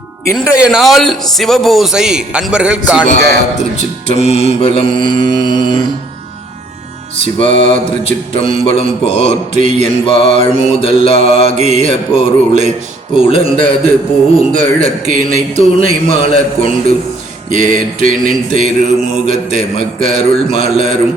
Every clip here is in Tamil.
இன்றைய நாள் சிவபூசை அன்பர்கள் காண்க. திருச்சிற்றம்பலம் சிவா திருச்சிற்றம்பலம் போற்றி என் வாழ் முதலாகிய பொருளை புலர்ந்தது பூங்கழற்கினை துணை மலர் கொண்டு. ஏற்றினின் திருமுகத்தை மக்கருள் மலரும்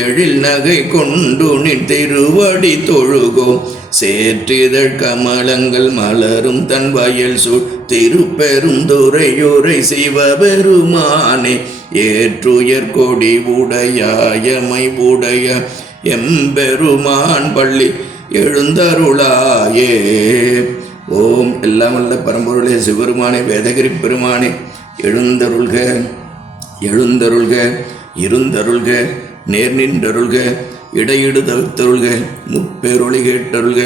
எழில் நகை கொண்டு நின் திருவடி தொழுகோம். சேற்றிதழ் கமலங்கள் மலரும் தன் வயல் சூழ். திருப்பெரும் துறையுரை சிவபெருமானே ஏற்றுயர் கொடி உடையாயமை உடைய எம்பெருமான் பள்ளி எழுந்தருளாயே. ஓம் எல்லாம் வல்ல பரம்பொருளே சிவருமானே வேதகிரி பெருமானே எழுந்தருள்க எழுந்தருள்க இருந்தருள்க. நேர் நின்றருள்க இடையிடு தவிர்த்தருள்க முப்பேரொளி கேட்டருள்க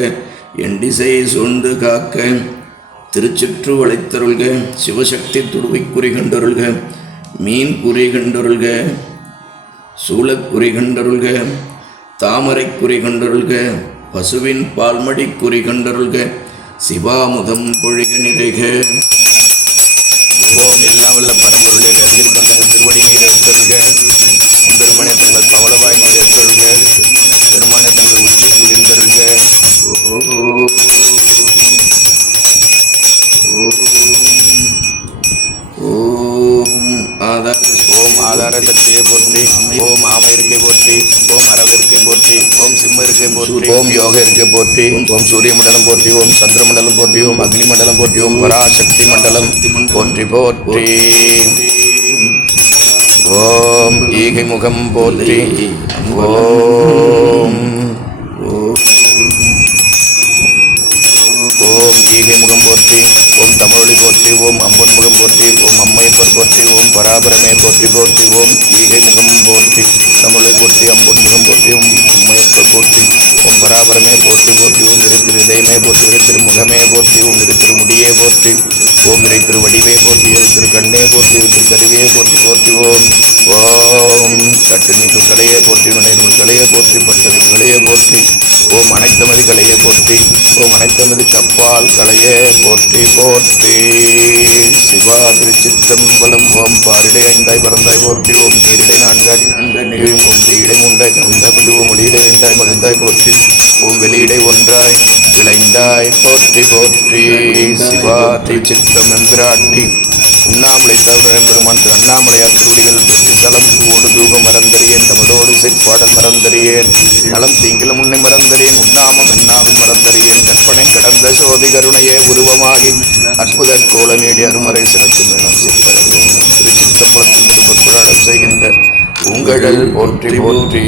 எண்டிசை சூழ்ந்து காக்க திருச்சிற்று வளைத்தருள்க சிவசக்தி துடுவை குறி கண்டருள்க மீன் குறி கண்டருள்க சூளக் கண்டருள்க தாமரை குறி கண்டருள்க பசுவின் பால்மடி குறி கண்டருள்க சிவாமுதம் பொழிக நிறைக. ஓம் எல்லாம் வல்ல பரம்பொருளே திருவடி நீர் எடுத்தருக இருக்கை போற்றி ஓம் அரவ இருக்கை போற்றி ஓம் சிம்ம இருக்கை போற்றி. ஓம் யோக இருக்கை போற்றி ஓம் சூரிய மண்டலம் போற்றி ஓம் சந்திர மண்டலம் போற்றி ஓம் அக்னி மண்டலம் போற்றி ஓம் பராசக்தி மண்டலம் போற்றி போற்றி. ஓம் ஈகை முகம் போற்றி. ஓம். ஓம் ஈகை முகம் போற்றி. ஓம் தமிழொலி போற்றி ஓம் அம்பன் முகம் போற்றி ஓம் அம்மையப்பர் போற்றி ஓம் பராபரமே போற்றி போற்றி ஓம் ஈகை முகம் போற்றி. தமிழை போற்றி அம்பன் முகம் போற்றி ஓம் அம்மையப்பர் போற்றி. ஓம் பராபரமே போற்றி போற்றி. ஓம் இரு திரு இதயமே போற்றி இரு திரு முகமே போற்றி ஓம் இரு திரு முடியே போற்றி. ஓம் இறை திரு வடிவே போற்றி இரு கண்ணே போற்றி இரு திரு போற்றி போற்றுவோம் ஓம். கட்டு நீக்கும் கலையே போற்றி நுழையும் கலையே போற்றி பட்டது கலையே போற்றி. ஓம் அனைத்தமதி கலையே போற்றி ஓம் அனைத்தமதி கப்பால் கலையே போற்றி போற்றி. சிவா திருச்சிற்றம்பலம் ஓம் பாரிடை ஐந்தாய் பறந்தாய் போற்றி ஓம் நீரிடை நான்காய் நான்காய் ஓம் இடை மூன்றாய் நந்தாய் ஓம் வெளியிடை இரண்டாய் மகிழ்ந்தாய் போற்றி. ஓம் வெளியிடை ஒன்றாய் விளைந்தாய் போற்றி போற்றி. சிவா சித்தம் எம்பிராட்டி உண்ணாமலை தவிர பெருமான் திரு அண்ணாமலையார் திருவடிகள் பெற்று தலம் கூடு தூபம் மறந்தறியேன். தமிழோடு செப்பாடல் மறந்தறியேன். நலம் தீங்கிலும் உன்னை மறந்தறியேன். உண்ணாமம் எண்ணாவில் மறந்தறியேன். கற்பனை கடந்த சோதி கருணையே உருவமாகி அற்புத கோலமேடி அருமறை சிறத்து மேலும் செப்பரவும் திருச்சித்தம்பலத்தில் திருப்பக்குறாடம் செய்கின்ற உங்கழல் போற்றி போற்றி.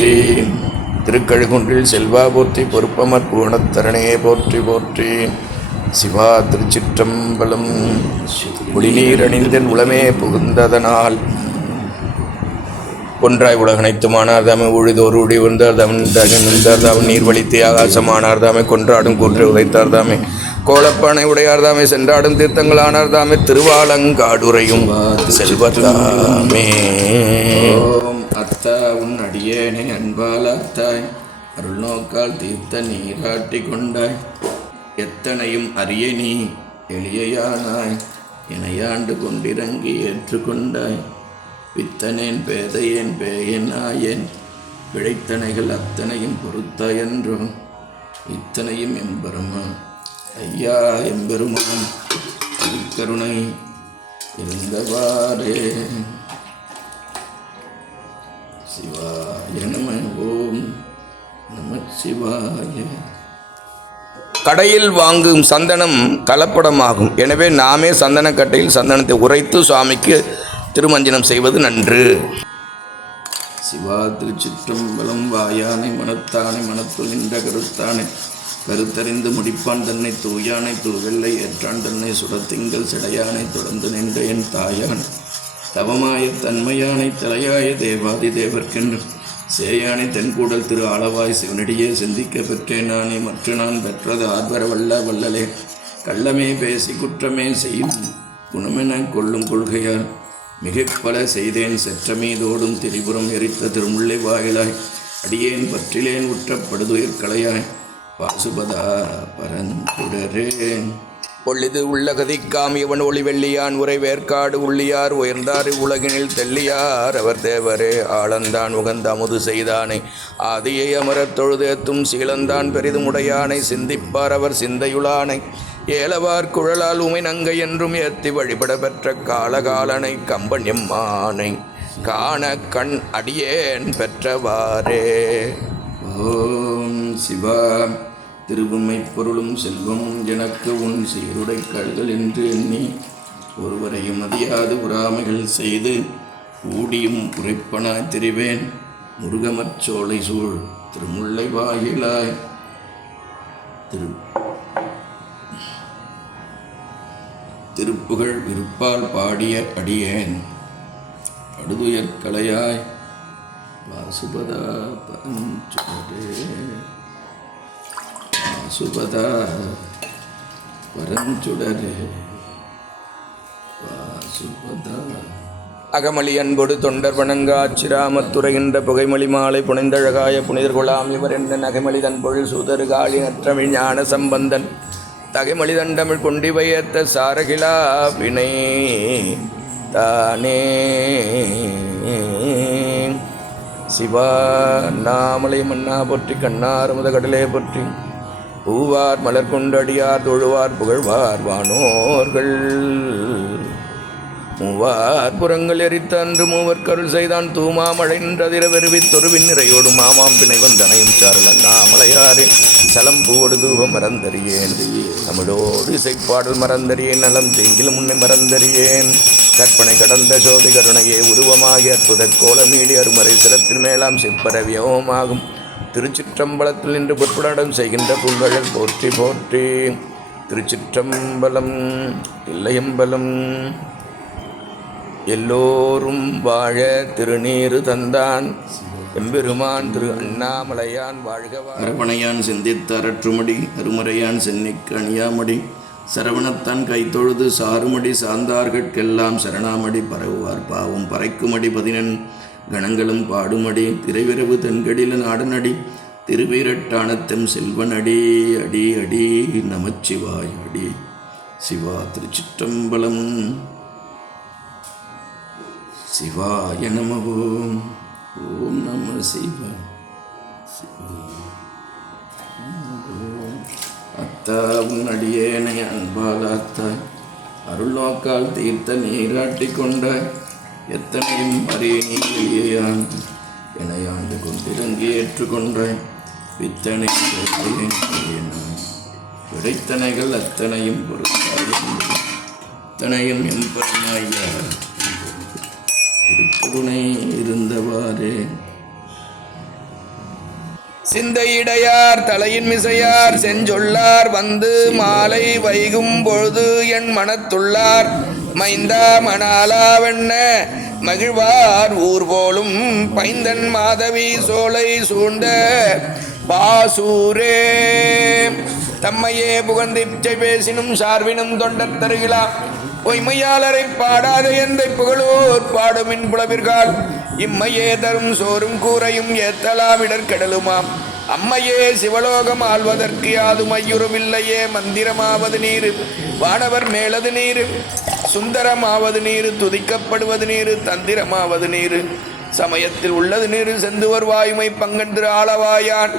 திருக்கழுகுன்றில் செல்வா போற்றி பொறுப்பமர் பூணத்தரணையே போற்றி போற்றி. சிவா திருச்சிற்றம்பலம் குடிநீர் அணிந்தன் உளமே புகுந்ததனால். ஒன்றாய் உலகனைத்துமானார் தாமே உழுதோர் உடி வந்தார் தவன் தகந்தார் தாம் நீர் வலித்தே ஆகாசமானார் தாமே கொன்றாடும் கூற்றை உதைத்தார் தாமே. கோலப்பானை உடையார் தாமே சென்றாடும் தீர்த்தங்களானார் தாமே திருவாலங்காடுரையும் செல்வத்தாமே ஓம் அத்தா உன் அடியேனை அன்பால் அத்தாய் அருள் நோக்கால் தீர்த்த நீராட்டி கொண்டாய். எத்தனையும் அறிய நீ எளியானாய் இணையாண்டு கொண்டிறங்கி ஏற்றுக்கொண்டாய் பித்தனேன் பேதையேன் பேயன் ஆயேன் பிழைத்தனைகள் அத்தனையும் பொறுத்தாயன்றோ இத்தனையும் எம்பெருமா ஐயா எம்பெருமான் கருணை இருந்தவாறே சிவாய நம ஓம் நம சிவாய கடையில் வாங்கும் சந்தனம் கலப்படமாகும். எனவே நாமே சந்தனக்கட்டையில் சந்தனத்தை உரைத்து சுவாமிக்கு திருமஞ்சனம் செய்வது நன்று. சிவா திருச்சிற்றம்பலம் வாயானை மனத்தானை மனத்துள் நின்ற கருத்தானை கருத்தறிந்து முடிப்பான் தன்னை தூயானை தூவெல்லை ஏற்றான் தன்னை சுடத்திங்கள் சிடையானை தொடர்ந்து நின்ற என் தாயான். தவமாய தன்மையானை தலையாய தேவாதி தேவர்க்கென்று சேயானை தென்கூடல் திரு ஆளவாய் சிவனடியே சிந்திக்க பெற்றேன் நானே மற்ற நான் பெற்றது ஆர்வர வல்ல வல்லலே. கள்ளமே பேசி குற்றமே செய்யும் குணமென கொள்ளும் கொள்கையால் மிக பல செய்தேன் செற்றமீதோடும் திரிபுரம் எரித்த திருமுல்லை வாயிலாய். அடியேன் பற்றிலேன் உற்ற படுதுயிர் பாசுபதா பரந்துடரேன் ஒள்ளிது உள்ளகதிக்காம் இவன் ஒளி வெள்ளியான் உரை வேற்காடு உள்ளியார் உயர்ந்தார் உலகினில் தெல்லியார் அவர் தேவரே. ஆளந்தான் உகந்த அமுது செய்தானை ஆதியை அமரத் தொழுதேத்தும் சீலந்தான் பெரிதும் உடையானை சிந்திப்பார் அவர் சிந்தையுளானை ஏலவார் குழலால் உமை நங்கை என்றும் ஏத்தி வழிபட பெற்ற காலகாலனை கம்பன்யம்மானை காண கண் அடியேன் பெற்றவாறே. ஓம் சிவா திருவுண்மை பொருளும் செல்வமும் எனக்கு உன் சீருடை கல்கள் என்று எண்ணி ஒருவரையும் அறியாது உறாமைகள் செய்து ஊடியும் உரைப்பனாய் திரிவேன் முருகமச்சோலை சூழ் திருமுல்லை வாயிலாய். திரு திருப்புகழ் விருப்பால் பாடிய அடியேன் படுதுயற்கலையாய் வாசுபதா பரஞ்சுடரே வாசுபதா பரஞ்சுடரே வாசுபதா அகமளி அன்போடு தொண்டர் வணங்காச்சிராமத்துறைகின்ற புகைமொழி மாலை புனைந்தழகாய புனிதர் குலாம் இவர் என்ற நகைமொழி தன்பொழில் சூதரு காளி நற்றமிழ் ஞான சம்பந்தன். தகைமொழி தண்டமிழ் கொண்டி வையத்த சாரகிலா வினை தானே. சிவா நாமலை மன்னா போற்றி கண்ணார் முத கடலே போற்றி. பூவார் மலர் கொண்டடியார் தொழுவார் புகழ்வார் வானோர்கள். மூவார் புறங்கள் எரித்த அன்று மூவர் கருள் செய்தான் தூமாமழை நின்றதிர வெறுவி தொருவின் நிறையோடு மாமாம் பிணை வந்தனையும் சாரல் அண்ணாமலையாரே சலம் பூவோடு தூபம் மறந்தறியேன். தமிழோடு இசைப்பாடல் மறந்தறியேன். நலம் தெங்கிலும் முன்னே மறந்தறியேன். கற்பனை கடந்த சோதி கருணையே உருவமாகி அற்புத கோலமீடி அருமறை சிரத்தின் மேலாம் சிற்பரவியமாகும் திருச்சிற்றம்பலத்தில் நின்று பொற்புடாடம் செய்கின்ற புல்வழல் போற்றி போற்றி. திருச்சிற்றம்பலம் இல்லையம்பலம் எல்லோரும் வாழ திருநீறு தந்தான். எம்பெருமான் திரு அண்ணாமலையான் வாழ்க அரவணையான் சிந்தித்த அரற்றுமடி அருமறையான் சென்னிக்கு அணியாமடி. சரவணத்தான் கைத்தொழுது சாருமடி சார்ந்தார்கட்கெல்லாம் சரணாமடி. பரவுவார் பாவம் பறைக்குமடி பதினெண். கணங்களும் பாடுமடி திரைவிரவு தென்கடில நாடனடி திருவீரட்டானத்தம் செல்வனடி அடி அடி நமச்சிவாய் அடி. சிவா திருச்சிற்றம்பலம். சிவாய நமவோம் ஓம் நம சிவ. அத்தா உன் அடியேனை அன்பால் அத்தாய் அருள் தீர்த்த நீராட்டி கொண்டாய். எத்தனையும் அறிய நீயான் என ஆண்டு கொண்டிறங்கி ஏற்றுக்கொண்டேன் வித்தனை கேட்கிறேன் விடைத்தனைகள் அத்தனையும் அத்தனையும் என் திருக்கருணை இருந்தவாறே. சிந்தையிடையார் தலையின் மிசையார் செஞ்சொல்லார் வந்து மாலை வைகும் பொழுது என் மனத்துள்ளார். மைந்தா மணாலாவெண்ண மகிழ்வார் ஊர் போலும் பைந்தன் மாதவி சோலை சூழ்ந்த பாசூரே. தம்மையே புகழ்ந்து இச்சை பேசினும் சார்பினும் தொண்டர் தருகிலாம் பொய்மையாளரை பாடாத எந்த புகழோர் பாடுமின் புலவிற்கால். இம்மையே தரும் சோறும் கூரையும் ஏத்தலாவிடர் கெடலுமாம் அம்மையே சிவலோகம் ஆள்வதற்கு யாதும் ஐயுறவில்லையே மந்திரமாவது நீர். வானவர் மேலது நீர். சுந்தரமாவது நீர் துதிக்கப்படுவது நீர் தந்திரமாவது நீர். சமயத்தில் உள்ளது நீர் செந்துவர் வாயுமை பங்கன் திரு ஆளவாயான்.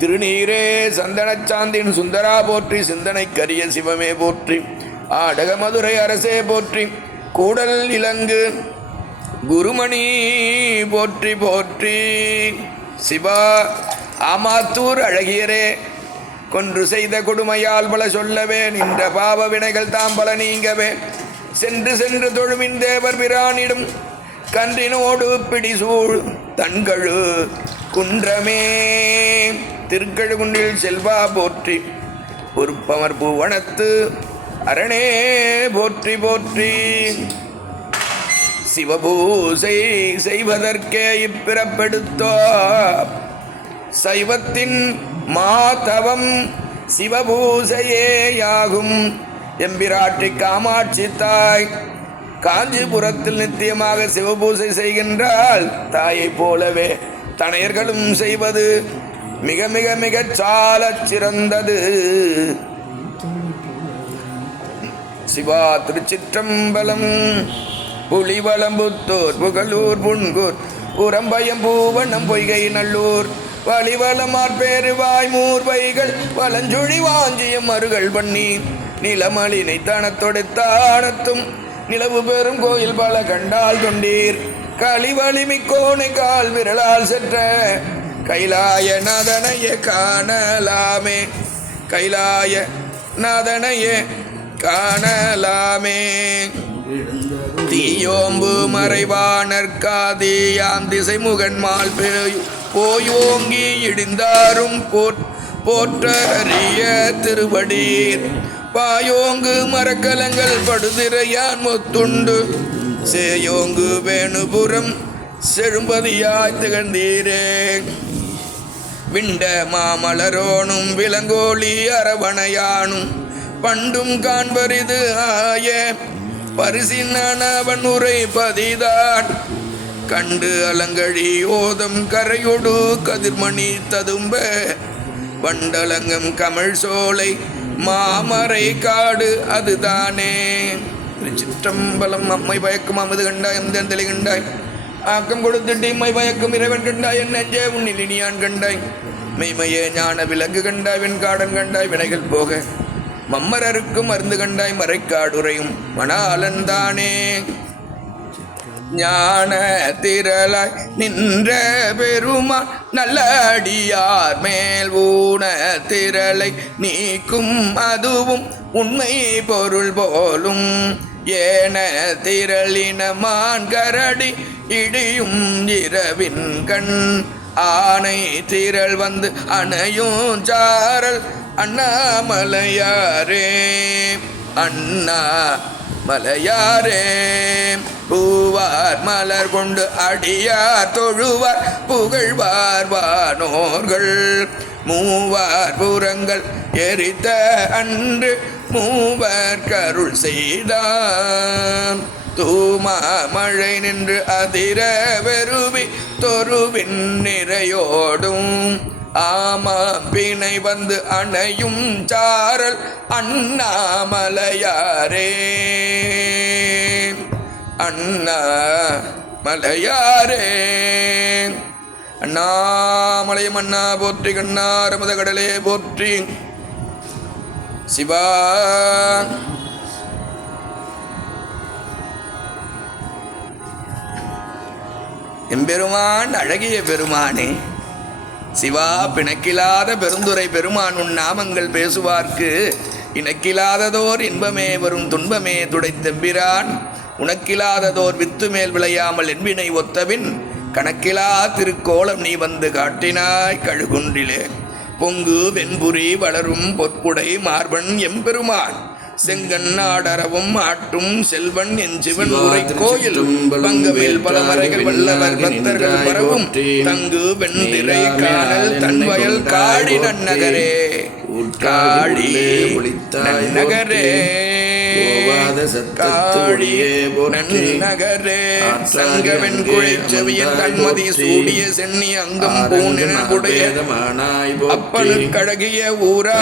திருநீரே சந்தனச்சாந்தின் சுந்தரா போற்றி சிந்தனை கரிய சிவமே போற்றி. ஆடக மதுரை அரசே போற்றி கூடல் இலங்கு குருமணி போற்றி போற்றி. சிவா ஆமாத்தூர் அழகியரே கொன்று செய்த கொடுமையால் பல சொல்லவே நின்ற பாவ வினைகள் தாம் பல நீங்கவே. சென்று சென்று தொழுமின் தேவர் பிரானிடும். கன்றினோடு பிடிசூழ் தன்கழு குன்றமே. திருக்கழுகுன்றில் செல்வா போற்றி. பொறுப்பமர் பூவனத்து அரணே போற்றி போற்றி. சிவபூசை செய்வதற்கே இப்பிறப்பெடுத்தோ. சைவத்தின் மாதவம் சிவபூசையேயாகும் எம்பிராட்டி காமாட்சி தாய் காஞ்சிபுரத்தில் நித்தியமாக சிவபூசை செய்கின்றால் தாயைப் போலவே தனையர்களும் செய்வது மிக மிக மிகச் சாலச் சிறந்தது. சிவா திருச்சிற்றம்பலம் புலிவளம்புத்தூர் புகழூர் புன்கூர் உரம்பயம் பூவண்ணம் பொய்கை நல்லூர் வலிவளமார் பேரு வாய்மூர் வைகள் வலஞ்சுழி வாஞ்சியம் மருகள் பண்ணி நிலமலினை தனத்தொடு தானத்தும் நிலவு பெறும் கோயில் பல கண்டால் தொண்டீர். களிவலிமி கோணை கால் விரலால் சென்ற கைலாய நதனைய காணலாமே. கைலாய நதனையே காணலாமே. தீயோம்பு மறைவானற்காதியாம் திசை முகன்மால் போயோங்கி இடிந்தாரும் போற் அறிய திருவடீர் பாயோங்கு மரக்கலங்கள் படுதிரையான் முத்துண்டு. சேயோங்கு வேணுபுரம் செழும்பதியாய் திகழ்ந்தீரே. விண்ட மாமலரோனும் விலங்கோழி அரவணையானும் பண்டும் காண்பரிது ஆய. பரிசின்னவன் உரை பதிதான். கண்டு அலங்கழி ஓதம் கரையொடு கதிர்மணி ததும்ப. வண்டலங்கம் கமிழ் சோலை மாமரை காடு அதுதானே. சிற்றம்பலம் அம்மை பயக்கும் அமுது கண்டாய் அந்தந்தளி கண்டாய். ஆக்கம் கொடுத்துட்டு இம்மை பயக்கும் இறைவன் கண்டாய் என் நெஞ்சே உன்னில் இனியான் கண்டாய். மெய்மையே ஞான விலங்கு கண்டாய் வெண்காடன் கண்டாய் வினைகள் போக. மம்மரருக்கும் மருந்து கண்டாய் மறைக்காடுரையும் மணாலன்தானே ஞான திரளாய் நின்ற பெருமா நல்லடியார் மேல் ஊன திரளை நீக்கும் அதுவும் உண்மை பொருள் போலும். ஏன திரளின மான்கரடி இடியும் இரவின் கண். ஆனை திரள் வந்து அணையும் சாரல் அண்ணாமலையாரே. அண்ணா மலையாரே பூவார் மலர் கொண்டு அடியார் தொழுவார் புகழ்வார் வானோர்கள். மூவார் புறங்கள் எரித்த அன்று மூவர் கருள் செய்தான் தூமா மழை நின்று அதிர வெறுவி தொருவின் நிறையோடும். ஆமா பிணை வந்து அணையும் சாரல் அண்ணாமலையாரே. அண்ணா மலையாரே அண்ணாமலையும் அண்ணா போற்றி கண்ணாரமத கடலே போற்றி. சிவா. எம்பெருமான் அழகிய பெருமானே. சிவா பிணக்கிலாத பெருந்துரை பெருமான் உன் நாமங்கள் பேசுவார்க்கு. இணக்கிலாததோர் இன்பமே வரும் துன்பமே துடைத்தெம்பிரான் உனக்கிலாததோர் வித்து மேல் விளையாமல் என்பினை ஒத்தவின். கணக்கிலா திருக்கோலம் நீ வந்து காட்டினாய் கழுகுன்றிலே. பொங்கு வெண்புரி வளரும் பொற்குடை மார்பன் எம்பெருமான். செங்கன் ஆடரவும் ஆட்டும் செல்வன் என் சிவன் உரை கோயில். பங்கமேல் பல மறைகள் வல்லவர் பக்தர்கள் பரவும். தங்கு வெண்திரை காணல் தன்வயல் காடி நன்னகரே. காடி நன்னகரே. போற்றி. நன்னகரே சங்கவெண் குழைச்செவியன் தன்மதி சூடிய சென்னி அங்கம் பூனினுடைய அப்பனுக்கழகிய ஊரா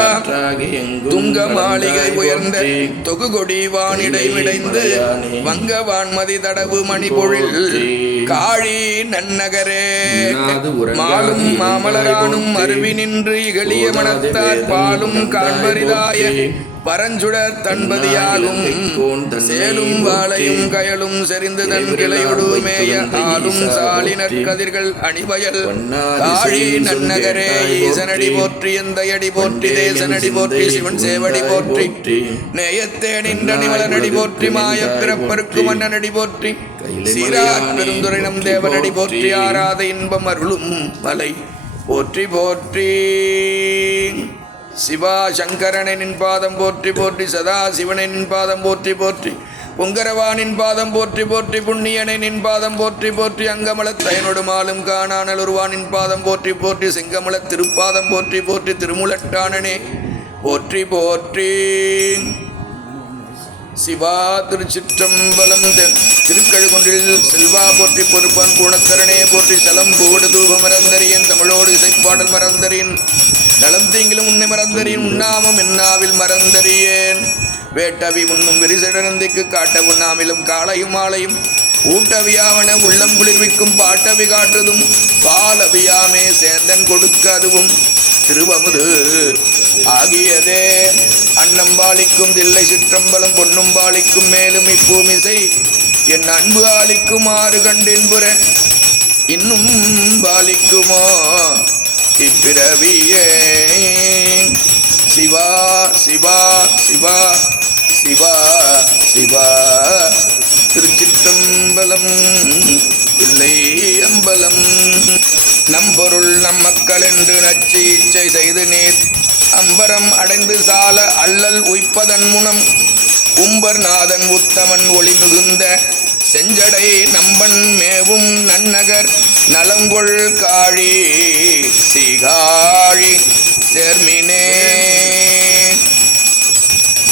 துங்க மாளிகை உயர்ந்த தொகுகொடி வானிடை விடைந்து வங்க வான்மதி தடவு மணிபொழில் காழி நன்னகரே. மாலும் மாமலரானும் அருவி நின்று இகழிய மனத்தார் பாலும் காண்பரிதாய. பரஞ்சுடர் தன்பதியாகும் சேலும் வாழையும் கயலும் செறிந்து தன் கிளையொடு மேய ஆளும் சாலினர் கதிர்கள் அணிவயல். காழி நன்னகரே ஈசனடி போற்றி எந்தையடி போற்றி தேசனடி போற்றி சிவன் சேவடி போற்றி. நேயத்தே நின்ற நிமலனடி போற்றி மாய பிறப்பருக்கு மன்னனடி போற்றி. சீரார் பெருந்துரை நம் தேவனடி போற்றி ஆராத இன்பம் அருளும் மலை. போற்றி போற்றி. சிவா சங்கரனின் பாதம் போற்றி போற்றி. சதா சிவனின் பாதம் போற்றி போற்றி. பொங்கரவானின் பாதம் போற்றி போற்றி. புண்ணியனின் பாதம் போற்றி போற்றி. அங்கமலத் தயனொடு மாலும் காணானல் உருவானின் பாதம் போற்றி போற்றி. செங்கமலத் திருப்பாதம் போற்றி போற்றி. திருமுலட்டானனே. போற்றி போற்றி. சிவா திருச்சிற்றம்பலம் தெ- திருக்கழுகுன்றில் செல்வா போற்றி பொறுப்பான் குணக்கரணே போற்றி சலம் புகடு தூப மறந்தறியன் தமிழோடு இசைப்பாடல் மறந்தறியன் நலம் தீங்கிலும் உன்னை மறந்தறியன் உண்ணாமம் என்னாவில் மறந்தறியேன். வேட்டவி உண்ணும் விரிசடனந்திக்கு காட்ட உண்ணாமிலும் காளையும் மாலையும். ஊட்டவியாவன உள்ளம் குளிர்விக்கும் பாட்டவி காட்டுதும். பாலவியாமே சேந்தன் கொடுக்க அதுவும். திருவமுது ஆகியதே. அன்னம் பாலிக்கும் தில்லை சிற்றம்பலம் பொன்னும் பாலிக்கும் மேலும் இப்பூமிசை என் அன்பு ஆளிக்குமாறு கண்டின்புற இன்னும் பாலிக்குமோ இப்பிறவியே. சிவா சிவா சிவா சிவா சிவா. திருச்சிற்றம்பலம் இல்லை அம்பலம். நம்பொருள் நம் மக்கள் என்று நச்சு இச்சை செய்து நீர் அம்பரம் அடைந்து சால அல்லல் உய்ப்பதன் முனம். உம்பர் நாதன் உத்தமன் ஒளி மிகுந்த செஞ்சடை நம்பன் மேவும் நன்னகர். நலங்கொள் காழி சீகாழி சேர்மினே.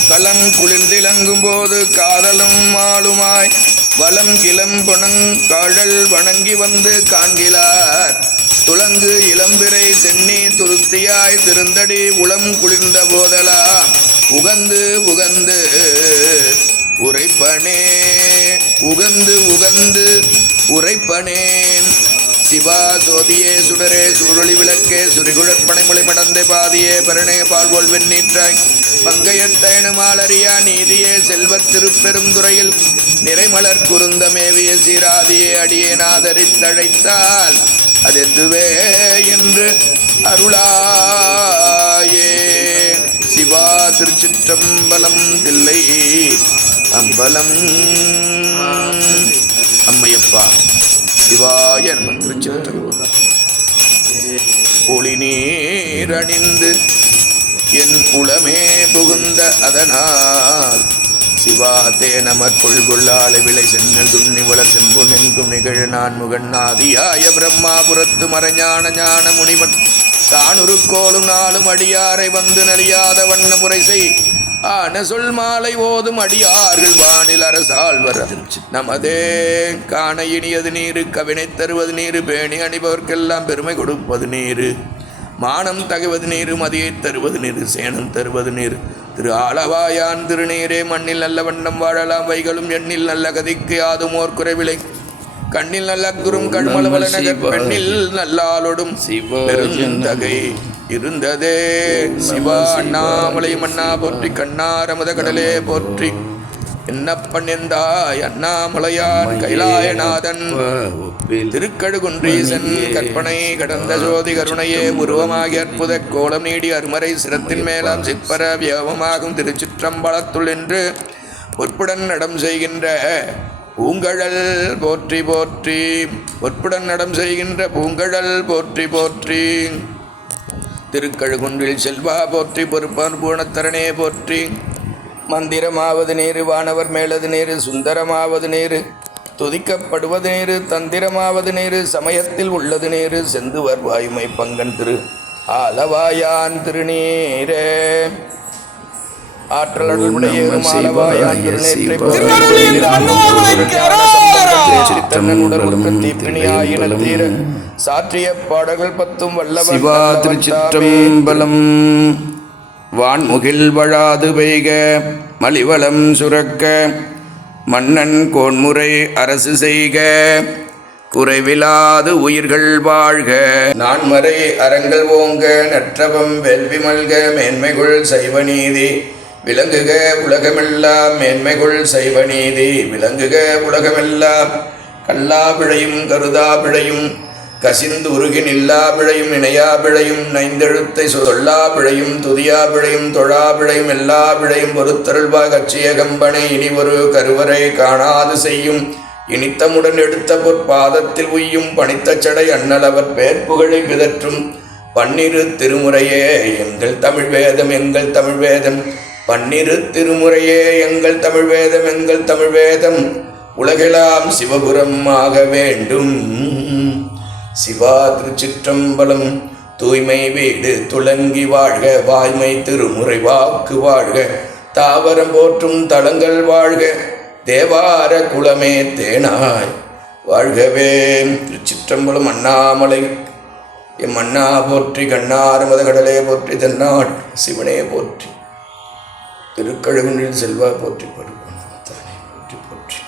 களம் குளிர்ந்திலங்கும் போது காதலும் மாளுமாய் வலம் கிளம்புணங் கழல் வணங்கி வந்து காண்கிலார். துளங்கு இளம்பிறை சென்னி துருத்தியாய் திருந்தடி உளம் குளிர்ந்த போதலா உகந்து உகந்து உரைப்பனே உகந்து உகந்து உரைப்பனேன் சிவா சோதியே சுடரே சூழொளி விளக்கே சுரிகுழற்பனைமொழி மடந்தை பாதியே பரணே பால்வோல் வெண்ணீற்றாய் பங்கையத்தேனு நீதியே செல்வத் திருப்பெருந்துறையில் நிறைமலர் குருந்த மேவிய சீராதியே அடியே நாதரித்தழைத்தால் அதெதுவே என்று அருளாயே. சிவா திருச்சிற்றம்பலம் தில்லை அம்பலம். அம்மையப்பா சிவாய நம்ம திருச்சிற்றம்பலம். ஒளி நீரணிந்து என் புலமே புகுந்த அதனால் சிவா தே நமற் விளை சென்னல் துண்ணி வளர் செம்பு நெங்கும் நிகழ் நான் முகன் ஆதியாய பிரம்மாபுரத்து மறைஞான ஞான முனிவன் தானுரு கோலும் நாளும் அடியாரை வந்து நலியாத வண்ண முறை செய் ஆன சொல் மாலை ஓதும் அடியார்கள் வானில் அரசாழ்வர் நமதே காண இனியது நீரு கவினை தருவது நீரு பேணி அணிபவர்க்கெல்லாம் பெருமை கொடுப்பது நீரு. மானம் தகுவது நீரு மதியை தருவது நீரு சேனம் தருவது நீர். திரு ஆளவாயான் திருநீரே மண்ணில் நல்ல வண்ணம் வாழலாம். வைகளும் எண்ணில் நல்ல கதிக்கு யாதுமோர் குறைவிலை கண்ணில் நல்ல குறும் கண்மலவல நகர் பெண்ணில் நல்லாளொடும் பெருந்தகை இருந்ததே. சிவா அண்ணாமலை மன்னா போற்றி கண்ணாரமுத கடலே போற்றி. என்னப்பன் எந்தாய் அண்ணாமலையான் கைலாயநாதன்? திருக்கழுகுன்றீசன் கற்பனை கடந்த ஜோதி கருணையே உருவமாகி அற்புத கோலம் நீடி அருமறை சிரத்தின் மேலாம் சிற்பர வியவமாகும் திருச்சிற்றம்பலத்துள் என்று பொற்புடன் நடம் செய்கின்ற பூங்கழல் போற்றி போற்றி பொற்புடன் நடம் செய்கின்ற பூங்கழல் போற்றி போற்றி. திருக்கழுகுன்றில் செல்வா போற்றி பொறுப்பான் பூணத்தரணே போற்றி. மந்திரமாவது நீரு வானவர் மேலது நீரு சுந்தரமாவது நீரு துதிக்கப்படுவது நீரு தந்திரமாவது நீரு சமயத்தில் உள்ளது நீரு செந்துவர் வாயுமை பங்கன் திரு ஆலவாயான் திருநீரே சாற்றிய பாடல்கள் பத்தும் நல்லவன் திருச்சிற்றம்பலம் வான்முகில் வழாது பெய்க மலிவளம் சுரக்க மன்னன் கோன்முறை அரசு செய்க குறைவிலாது உயிர்கள் வாழ்க. நான்மறை அறங்கள் ஓங்க நற்றவம் வெல்வி மல்க மேன்மைகுள் சைவநீதி விளங்குக உலகமெல்லாம் மேன்மைகுள் சைவநீதி விளங்குக உலகமெல்லாம் கல்லா பிழையும் கருதா பிழையும் கசிந்து உருகின் இல்லா பிழையும் இணையா பிழையும் நைந்தெழுத்தை சொல்லா பிழையும் துதியா பிழையும் தொழா பிழையும் எல்லா பிழையும் பொறுத்தருள்வா கட்சிய கம்பனை இனி ஒரு கருவறை காணாது செய்யும். இனித்தமுடன் எடுத்த பொற்பாதத்தில் உய்யும் பணித்த சடை அண்ணலவர் பேர்ப்புகழை பிதற்றும். பன்னிரு திருமுறையே எங்கள் தமிழ் வேதம் எங்கள் தமிழ் வேதம். பன்னிரு திருமுறையே எங்கள் தமிழ் வேதம் எங்கள் தமிழ் வேதம். உலகெல்லாம் சிவபுரம் ஆக வேண்டும். சிவா திருச்சிற்றம்பலம் தூய்மை வீடு துளங்கி வாழ்க வாய்மை திருமுறை வாக்கு வாழ்க தாவரம் போற்றும் தளங்கள் வாழ்க தேவார குலமே தேனாய் வாழ்கவே. திருச்சிற்றம்பலம் அண்ணாமலை எம் அண்ணா போற்றி கண்ணார் மதகடலே போற்றி தென்னாட் சிவனே போற்றி. திருக்கழுகுனில் செல்வா போற்றி போற்றி போற்றி.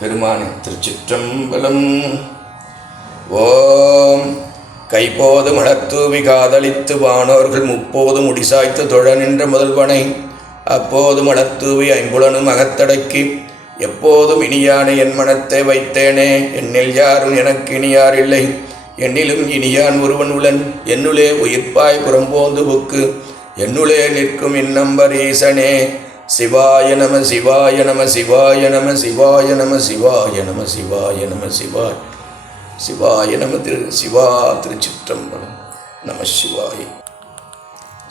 பெருமானே திருச்சிற்றம்பலம். ஓம். கைப்போது மலர்த்தூவி காதலித்து வானோர்கள் முப்போது முடிசாய்த்து தொழ நின்ற முதல்வனை அப்போது மலர்த்தூவி ஐம்புலனும் அகத்தடக்கி எப்போதும் இனியான என் மனத்தை வைத்தேனே என்னில் யாரும் எனக்கு இனியார் இல்லை. என்னிலும் இனியான் ஒருவன் உளன் என்னுளே உயிர்ப்பாய் புறம்போந்து புக்கு என்னுளே நிற்கும் இன்னம்பர் ஈசனே. சிவாய நம சிவாய நம சிவாய நம சிவாய நம சிவாய நம சிவாய நம சிவாய். சிவாய நம திரு சிவா திருச்சிற்றம்பலம் நம சிவாய.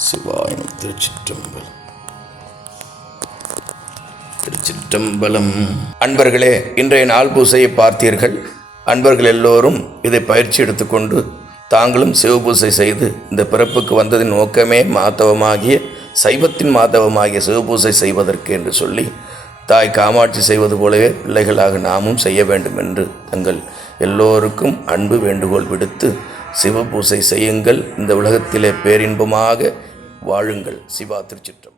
சிவாய நம திருச்சிற்றம்பலம். திருச்சிற்றம்பலம். அன்பர்களே இன்றைய நாள் பூசையை பார்த்தீர்கள். அன்பர்கள் எல்லோரும் இதை பயிற்சி எடுத்துக்கொண்டு தாங்களும் சிவபூசை செய்து இந்த பிறப்புக்கு வந்ததின் நோக்கமே மாதவமாகிய சைவத்தின் மாதவமாகிய சிவபூசை செய்வதற்கு என்று சொல்லி தாய் காமாட்சி செய்வது போலவே பிள்ளைகளாக நாமும் செய்ய வேண்டும் என்று தங்கள் எல்லோருக்கும் அன்பு வேண்டுகோள் விடுத்து சிவபூசை செய்யுங்கள். இந்த உலகத்திலே பேரின்பமாக வாழுங்கள். சிவா திருச்சிற்றம்